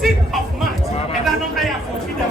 6th of March, and I don't have for freedom.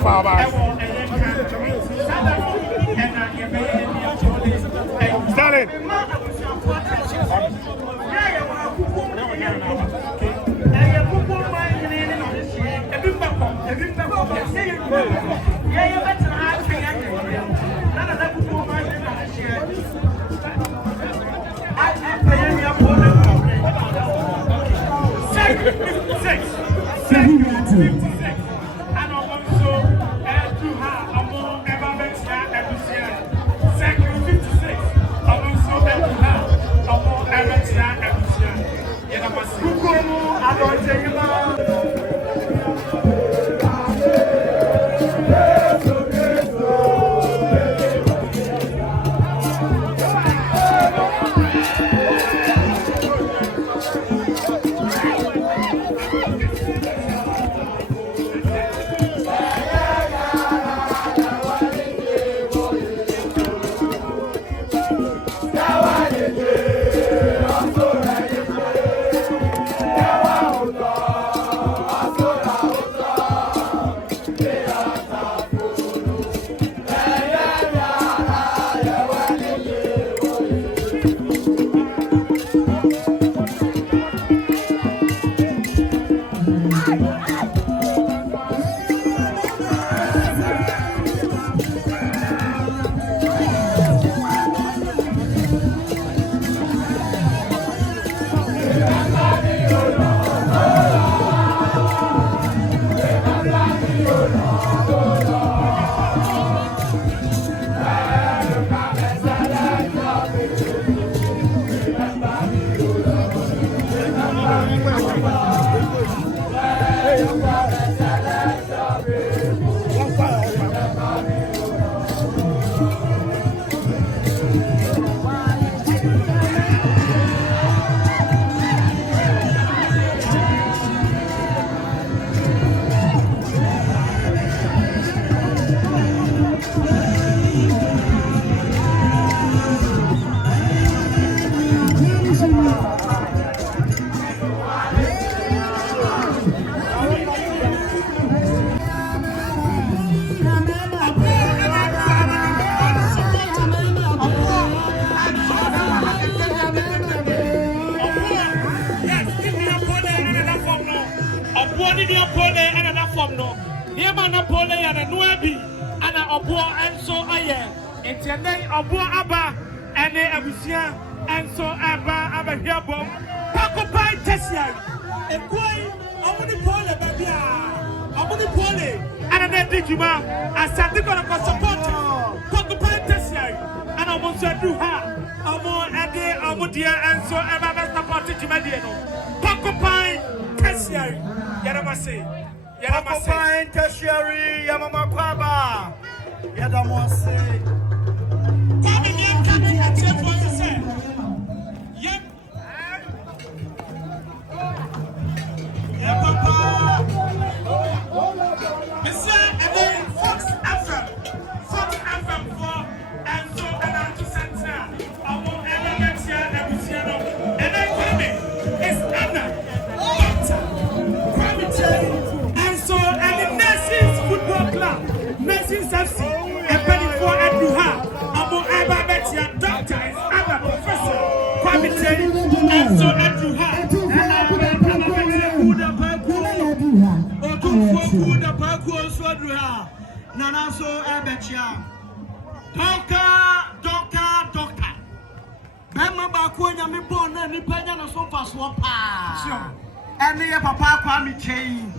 And your papa Kwame Kyei,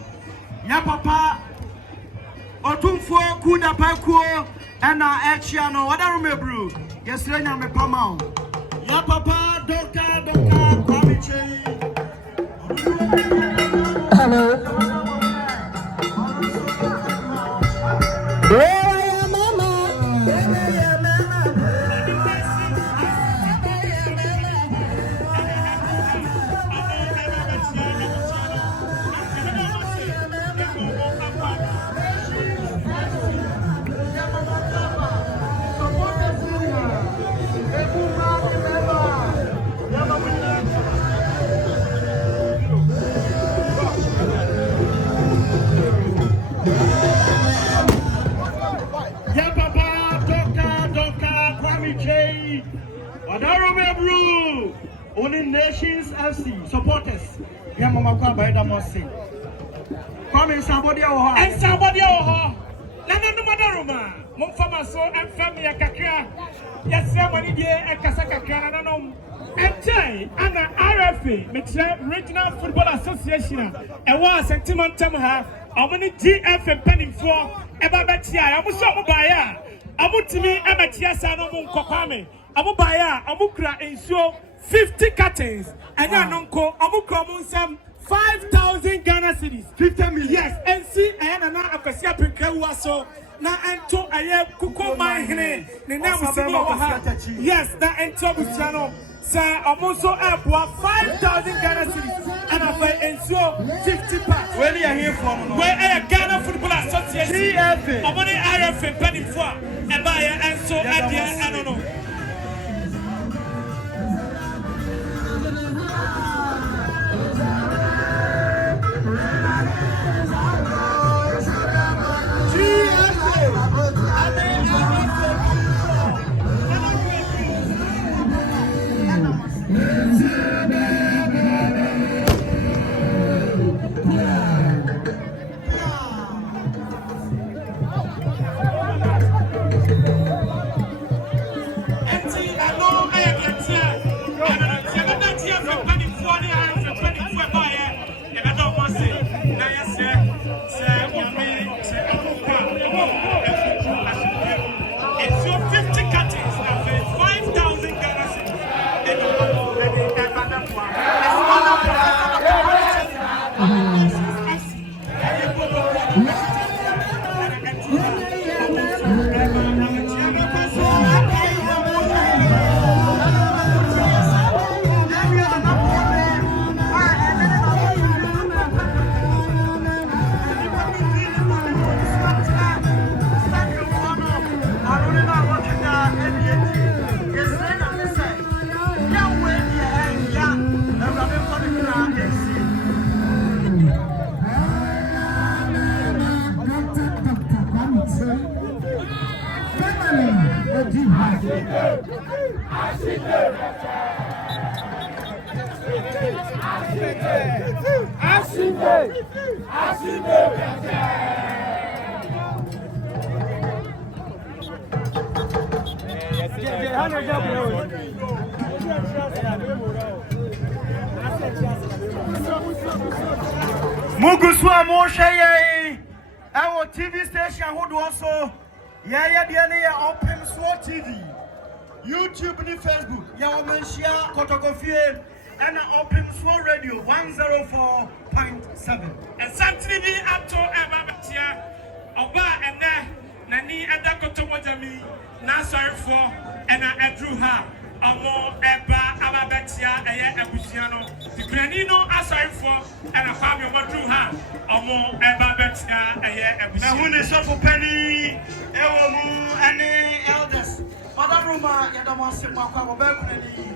your papa Otumfuo kuda pakuo ena echiano wada rumebru yesrenya me pamao ya papa doka Kwame Kyei. Hello. Rumebru. Only Nations FC supporters. Yeah, Mama Kwaba Damosi. Come in somebody or her. And somebody or her. Nana no madaruma. Mumfama so and family kakra. Yes, somebody dear and Kasaka Kananom. And Jay, Anna RFA, Regional Football Association, and was sentiment Tamaha, how many GF and penny for Ebabatia, Amusa Baya, Amutimi, Amatia Sanomon Kokame, Amubaya, Amukra, and show 50 curtains, and Yanonko, Amukra Sam 5,000 Ghana cities, 50 million. Yes, and see, and Anna Akasia Pinkawaso. Na ento aye kuko mahene ne na musimo ha yes na ento busiano say omonso airport 5,000 Ghana cedis and afa ensio 50 packs where you here from where Ghana Football Association GFA omoni RFA penny for e ba ye enso adie anono Muguswa Moshe, our TV station who also yeah, Open Sword TV, YouTube and Facebook, Yawamenshia, Kotoko, and Open Sword Radio 104.7. And something be up to Ababatia, Oba and Nani Adakotomojami, Nasar for, and I drew her. Amo Eba Ababatia, a Busiano, the Granino Asar for, and a family of Druha, Amo Eba Betia, a Busiano. Who is up for Penny, Ewamu, and the elders. Father Roma, Yadamasi, Maka, Berkeley,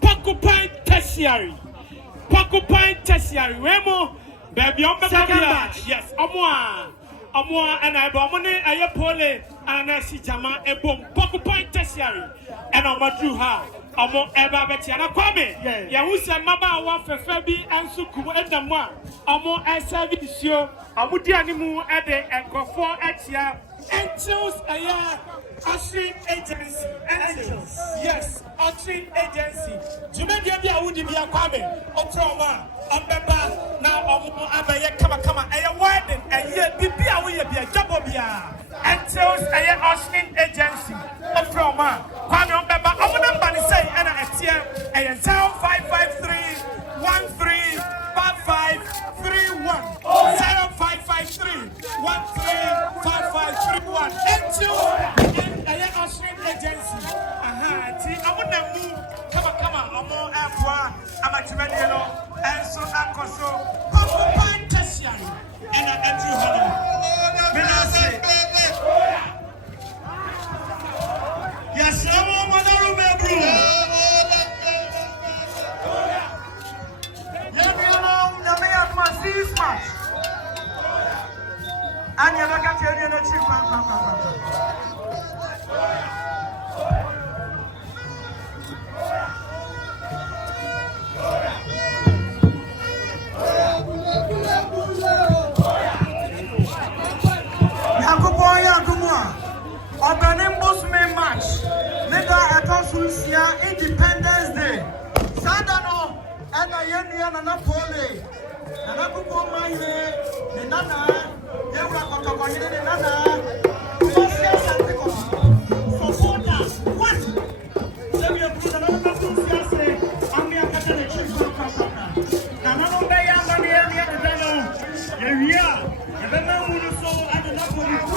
Porcupine tertiary. Porcupine tertiary. Remo, baby, second batch. Yes, Amwa, and I bomone, I Pooley, and I see Jama, a boom, Porcupine tertiary, and I'm a drew her. Amo eba beti ana kwame ya wusa maba wa fefebi ansu kubo edamwa amo service yo amudi animu ede enkofo etia angels aya ushering agency angels yes ushering agency jumedia bia wudi bia kwame otroma ombeba na omo abaye kama aya widen aya bibia wo ye bia jabo bia angels aya ushering agency otroma kwame ombeba omo number ni say ana etia aya 0553 135531 0553 135531 angels aya ushering agency ti amuna mu kama omo afwa amatimani no enso akoso Porcupine tertiary and Andrew Hano Menase yes omo madaru mebru Yemiano nyame atma this match anya baka teri na chief papa match. Nigga Etosusia Independence Day. Sadano and I and Pooley. And I could go my way. The Nana, Yara Kotoko, the Nana, supporters. What? Let me put another person say, I'm here to the chief. And I'm on the young man here, yeah. And then I'm going to so I don't know what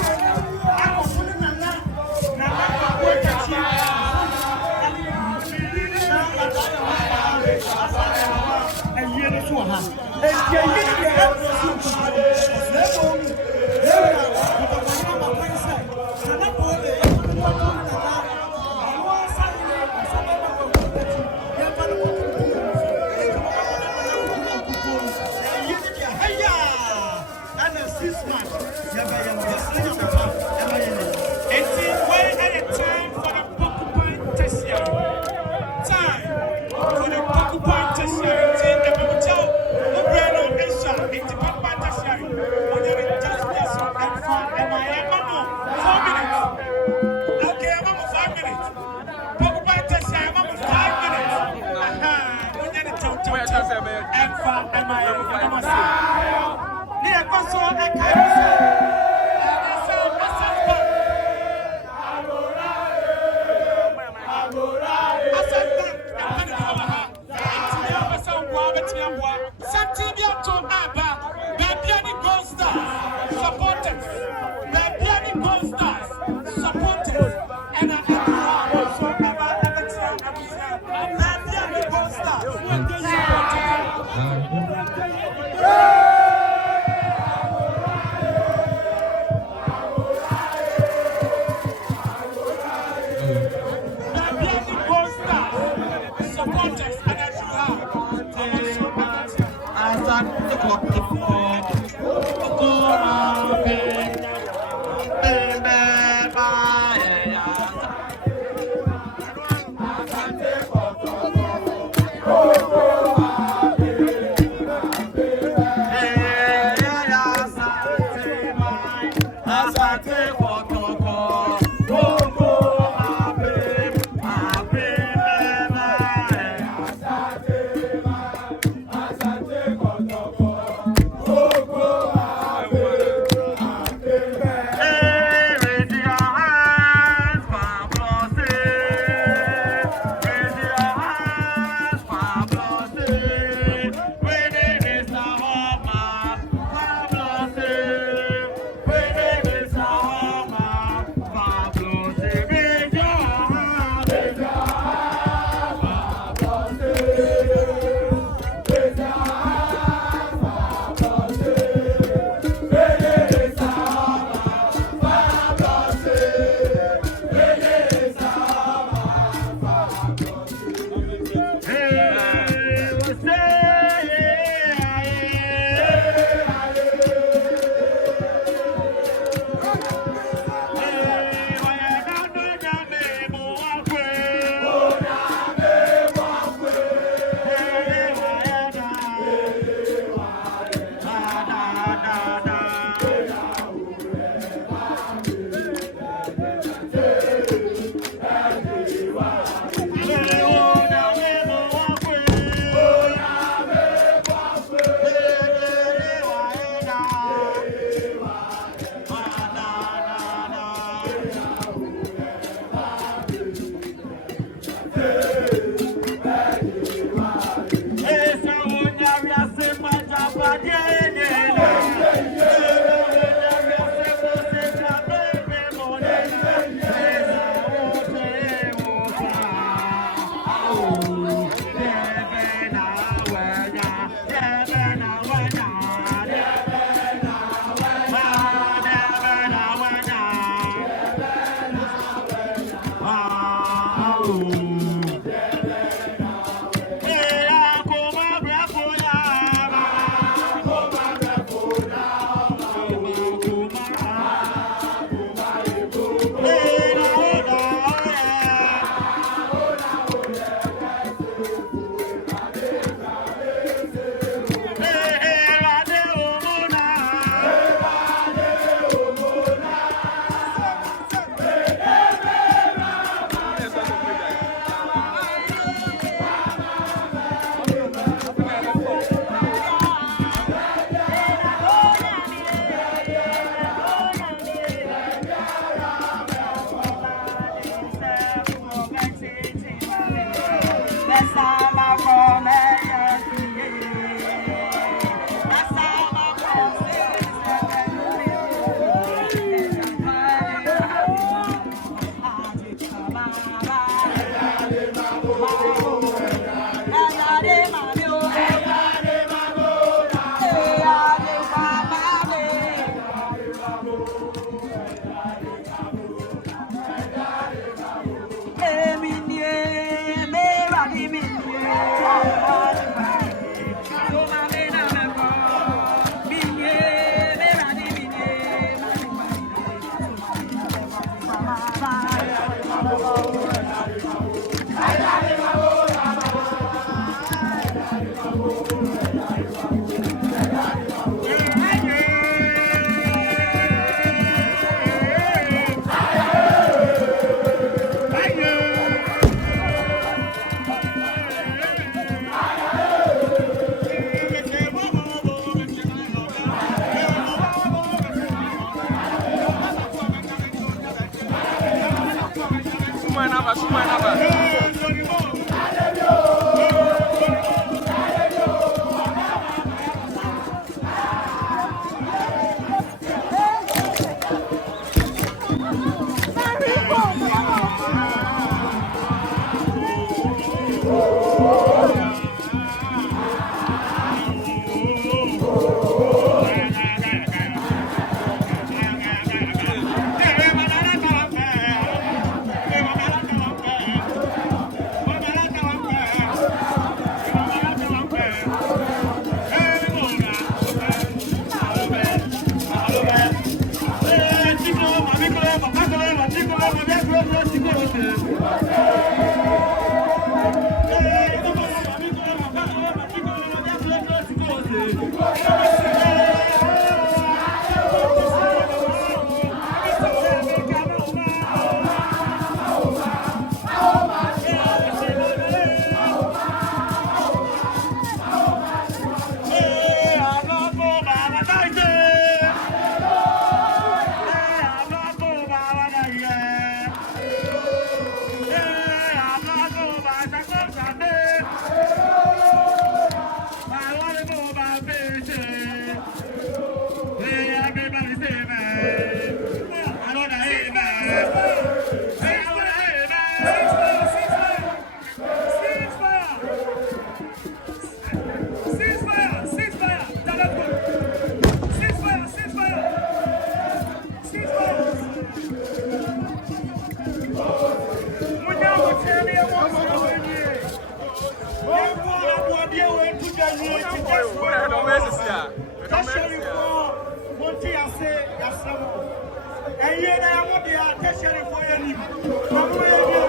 And yet, I want the attention for you.